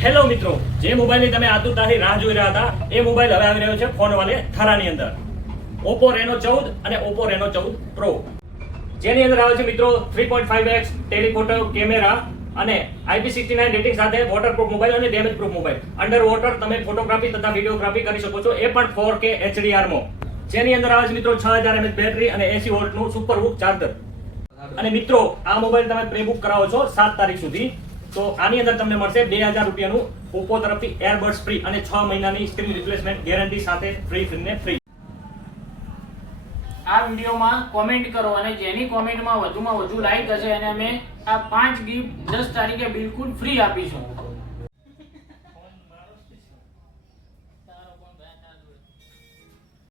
Hello મિત્રો, જે મોબાઈલની તમે આતુરતાથી રાહ જોઈ રહ્યા હતા એ મોબાઈલ હવે આવી રહ્યો છે ફોન વાલે થારાની અંદર. Oppo Reno 14 અને Oppo Reno 14 Pro, જેની અંદર આવે છે મિત્રો 3.5x ટેલિફોટો કેમેરા અને IP69 રેટિંગ સાથે વોટરપ્રૂફ મોબાઈલ અને damage proof mobile. Under water તમે ફોટોગ્રાફી તથા વિડીયોગ્રાફી કરી શકો છો, એ પણ 4K HDR માં. જેની અંદર આવે છે મિત્રો 6000 mAh બેટરી અને 80 વોલ્ટનું સુપર હૂક ચાર્જર. અને મિત્રો આ મોબાઈલ તમે પ્રી બુક કરાવો છો 7 તારીખ સુધી, તો આની અંદર તમને મળશે 2000 રૂપિયાનું Oppo તરફથી એરબડ્સ ફ્રી અને 6 મહિનાની સ્ક્રીન રિપ્લેસમેન્ટ ગેરંટી સાથે ફ્રી. આ વિડીયોમાં કોમેન્ટ કરો અને જેની કોમેન્ટમાં વધુમાં વધુ લાઈક હશે એને અમે આ 5 ગિફ્ટ 10 તારીખે બિલકુલ ફ્રી આપીશું.